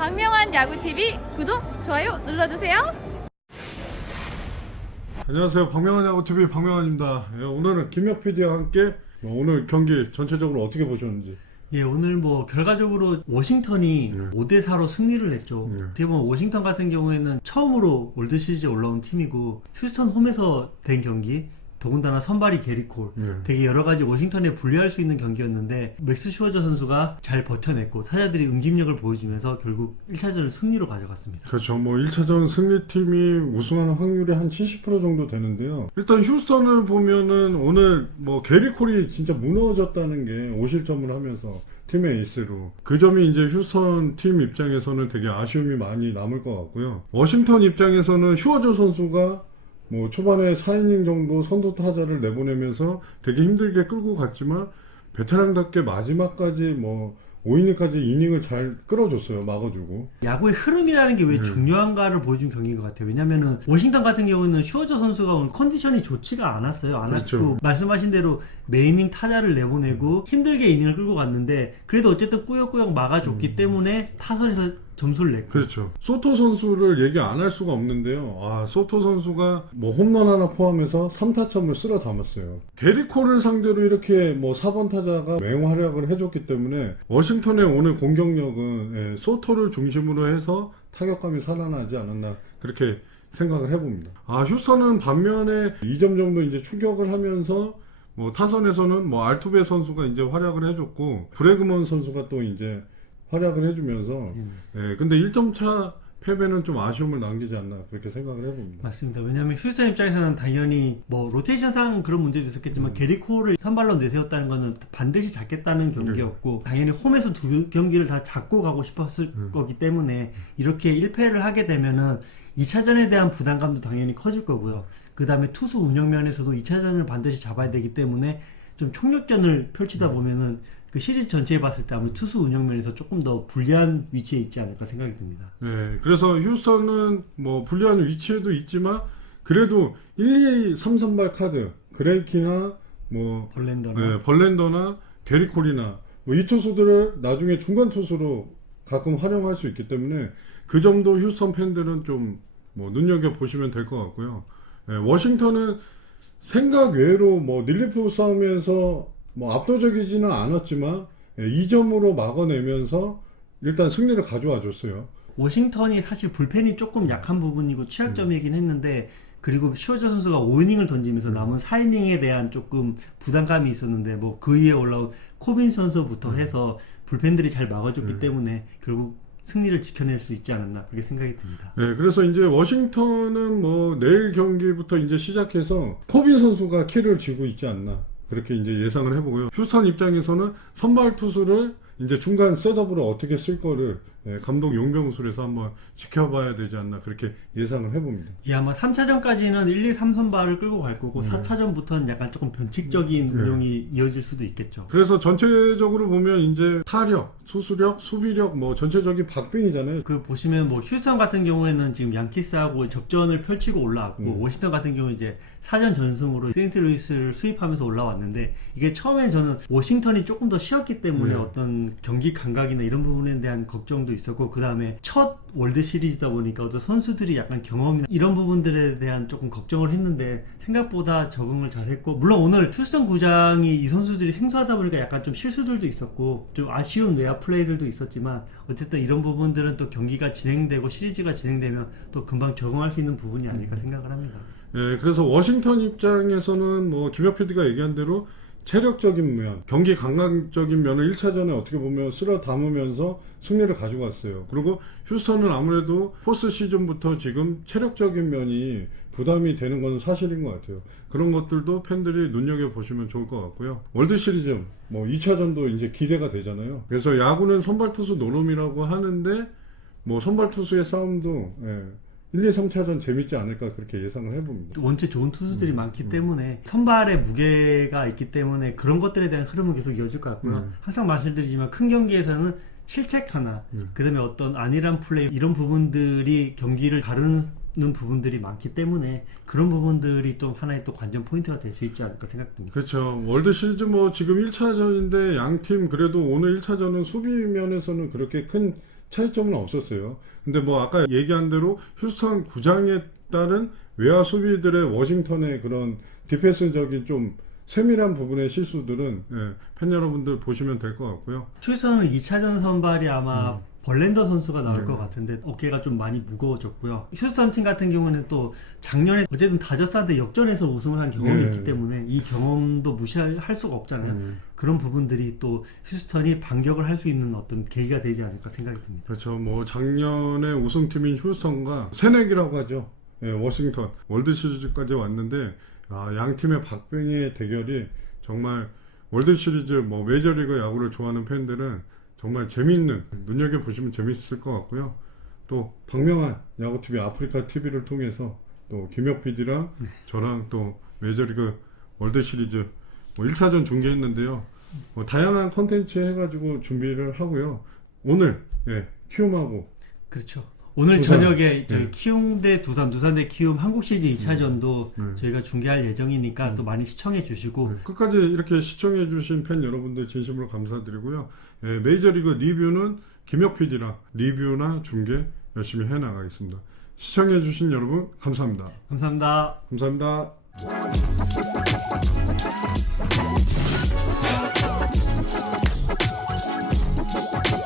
박명환 야구TV 구독, 좋아요 눌러주세요. 안녕하세요. 박명환 야구 TV 박명환입니다. 예, 오늘은 김혁 PD와 함께 어, 오늘 경기 전체적으로 어떻게 보셨는지. 예, 오늘 뭐 결과적으로 워싱턴이 네. 5대 4로 승리를 했죠. 네. 어떻게 보면 워싱턴 같은 경우에는 처음으로 월드 시리즈에 올라온 팀이고 휴스턴 홈에서 된 경기 더군다나 선발이 게리콜 네. 되게 여러 가지 워싱턴에 불리할 수 있는 경기였는데 맥스 슈어저 선수가 잘 버텨냈고 타자들이 응집력을 보여주면서 결국 1차전을 승리로 가져갔습니다. 그렇죠. 뭐 1차전 승리팀이 우승하는 확률이 한 70% 정도 되는데요. 일단 휴스턴을 보면은 오늘 뭐 게리 콜이 진짜 무너졌다는 게 5실점을 하면서 팀의 에이스로 그 점이 이제 휴스턴 팀 입장에서는 되게 아쉬움이 많이 남을 것 같고요. 워싱턴 입장에서는 슈어저 선수가 뭐 초반에 4이닝 정도 선두 타자를 내보내면서 되게 힘들게 끌고 갔지만 베테랑답게 마지막까지 뭐 5이닝까지 이닝을 잘 끌어줬어요. 막아주고. 야구의 흐름이라는 게 왜 네. 중요한가를 보여준 경기인 것 같아요. 왜냐면은 워싱턴 같은 경우는 슈어저 선수가 오늘 컨디션이 좋지가 않았어요. 않았고 그렇죠. 말씀하신 대로 메이닝 타자를 내보내고 힘들게 이닝을 끌고 갔는데 그래도 어쨌든 꾸역꾸역 막아줬기 때문에 타선에서 점수를 냈고 그렇죠. 소토 선수를 얘기 안 할 수가 없는데요. 아, 소토 선수가 뭐 홈런 하나 포함해서 3타점을 쓸어 담았어요. 게리콜을 상대로 이렇게 뭐 4번 타자가 맹활약을 해줬기 때문에 워싱턴의 오늘 공격력은 예, 소토를 중심으로 해서 타격감이 살아나지 않았나 그렇게 생각을 해봅니다. 아, 휴스턴은 반면에 2점 정도 이제 추격을 하면서 뭐 타선에서는 뭐 알투베 선수가 이제 활약을 해줬고 브레그먼 선수가 또 이제 활약을 해주면서 예, 근데 1점 차 패배는 좀 아쉬움을 남기지 않나 그렇게 생각을 해봅니다. 맞습니다. 왜냐하면 휴스턴 입장에서는 당연히 뭐 로테이션상 그런 문제도 있었겠지만 게리코를 선발로 내세웠다는 거는 반드시 잡겠다는 경기였고 당연히 홈에서 두 경기를 다 잡고 가고 싶었을 거기 때문에 이렇게 1패를 하게 되면은 2차전에 대한 부담감도 당연히 커질 거고요. 그 다음에 투수 운영 면에서도 2차전을 반드시 잡아야 되기 때문에 좀 총력전을 펼치다 보면은 그 시리즈 전체에 봤을 때 아무래도 투수 운영 면에서 조금 더 불리한 위치에 있지 않을까 생각이 듭니다. 네, 그래서 휴스턴은 뭐 불리한 위치에도 있지만 그래도 1, 2, 3, 3발 카드 그레이키나 뭐 벌렌더나 네, 벌렌더나 게리콜이나 뭐 이 투수들을 나중에 중간 투수로 가끔 활용할 수 있기 때문에 그 점도 휴스턴 팬들은 좀 뭐 눈여겨 보시면 될 것 같고요. 네, 워싱턴은 생각 외로 뭐 릴리프 싸움에서 뭐 압도적이지는 않았지만 예, 2점으로 막아내면서 일단 승리를 가져와 줬어요. 워싱턴이 사실 불펜이 조금 약한 부분이고 취약점이긴 했는데 그리고 슈어저 선수가 5이닝을 던지면서 남은 4이닝에 대한 조금 부담감이 있었는데 뭐 그 위에 올라온 코빈 선수부터 해서 불펜들이 잘 막아줬기 때문에 결국 승리를 지켜낼 수 있지 않았나 그렇게 생각이 듭니다. 네, 그래서 이제 워싱턴은 뭐 내일 경기부터 이제 시작해서 코빈 선수가 키를 쥐고 있지 않나 그렇게 이제 예상을 해보고요. 휴스턴 입장에서는 선발 투수를 이제 중간 셋업으로 어떻게 쓸 거를 예, 감독 용병술에서 한번 지켜봐야 되지 않나 그렇게 예상을 해봅니다. 예, 아마 3차전까지는 1, 2, 3선발을 끌고 갈 거고 4차전부터는 약간 조금 변칙적인 네. 운영이 이어질 수도 있겠죠. 그래서 전체적으로 보면 이제 타력, 수수력, 수비력 뭐 전체적인 박빙이잖아요. 그 보시면 뭐 휴스턴 같은 경우에는 지금 양키스하고 접전을 펼치고 올라왔고 음. 워싱턴 같은 경우는 이제 사전 전승으로 세인트루이스를 수입하면서 올라왔는데 이게 처음엔 저는 워싱턴이 조금 더 쉬었기 때문에 네. 어떤 경기 감각이나 이런 부분에 대한 걱정도 있었고 그 다음에 첫 월드 시리즈다 보니까 어떤 선수들이 약간 경험이나 이런 부분들에 대한 조금 걱정을 했는데 생각보다 적응을 잘했고 물론 오늘 휴스턴 구장이 이 선수들이 생소하다 보니까 약간 좀 실수들도 있었고 좀 아쉬운 외야 플레이들도 있었지만 어쨌든 이런 부분들은 또 경기가 진행되고 시리즈가 진행되면 또 금방 적응할 수 있는 부분이 아닐까 생각을 합니다. 예, 그래서 워싱턴 입장에서는 뭐 김혁 PD가 얘기한 대로 체력적인 면, 경기 감각적인 면을 1차전에 어떻게 보면 쓸어 담으면서 승리를 가져갔어요. 그리고 휴스턴은 아무래도 포스트 시즌부터 지금 체력적인 면이 부담이 되는 건 사실인 것 같아요. 그런 것들도 팬들이 눈여겨 보시면 좋을 것 같고요. 월드 시리즈 뭐 2차전도 이제 기대가 되잖아요. 그래서 야구는 선발 투수 노름이라고 하는데 뭐 선발 투수의 싸움도 예, 1, 2, 3차전 재밌지 않을까 그렇게 예상을 해봅니다. 원체 좋은 투수들이 많기 때문에 선발의 무게가 있기 때문에 그런 것들에 대한 흐름은 계속 이어질 것 같고요. 음. 항상 말씀드리지만 큰 경기에서는 실책 하나, 음. 그 다음에 어떤 안일한 플레이 이런 부분들이 경기를 다루는 부분들이 많기 때문에 그런 부분들이 또 하나의 또 관전 포인트가 될 수 있지 않을까 생각됩니다. 그렇죠. 월드 시리즈 뭐 지금 1차전인데 양 팀 그래도 오늘 1차전은 수비 면에서는 그렇게 큰 차이점은 없었어요. 근데 뭐 아까 얘기한 대로 휴스턴 구장에 따른 외야 수비들의 워싱턴의 그런 디펜스적인 좀 세밀한 부분의 실수들은 예, 팬 여러분들 보시면 될 것 같고요. 추선은 2차전 선발이 아마 음. 벌렌더 선수가 나올 네. 것 같은데 어깨가 좀 많이 무거워졌고요. 휴스턴 팀 같은 경우는 또 작년에 어쨌든 다저스한테 역전해서 우승을 한 경험이 네. 있기 때문에 이 경험도 무시할 수가 없잖아요. 음. 그런 부분들이 또 휴스턴이 반격을 할 수 있는 어떤 계기가 되지 않을까 생각이 듭니다. 그렇죠. 뭐 작년에 우승팀인 휴스턴과 새내기라고 하죠. 예, 워싱턴 월드 시리즈까지 왔는데 아, 양 팀의 박빙의 대결이 정말 월드 시리즈 뭐 메이저리그 야구를 좋아하는 팬들은 정말 재미있는 눈여겨 보시면 재미있을 것 같고요. 또 박명한 야구 TV 아프리카 TV를 통해서 또 김혁 PD랑 저랑 또 메이저리그 월드 시리즈 뭐 1차전 중계했는데요. 뭐 다양한 컨텐츠 해가지고 준비를 하고요. 오늘 예, 키움하고 그렇죠. 오늘 두산. 저녁에 네. 키움 대 두산, 두산 대 키움 한국 시리즈 2차전도 네. 저희가 중계할 예정이니까 네. 또 많이 시청해 주시고 네. 끝까지 이렇게 시청해 주신 팬 여러분들 진심으로 감사드리고요. 예, 메이저리그 리뷰는 김혁 PD랑 리뷰나 중계 열심히 해 나가겠습니다. 시청해 주신 여러분 감사합니다. 감사합니다. 감사합니다. 감사합니다.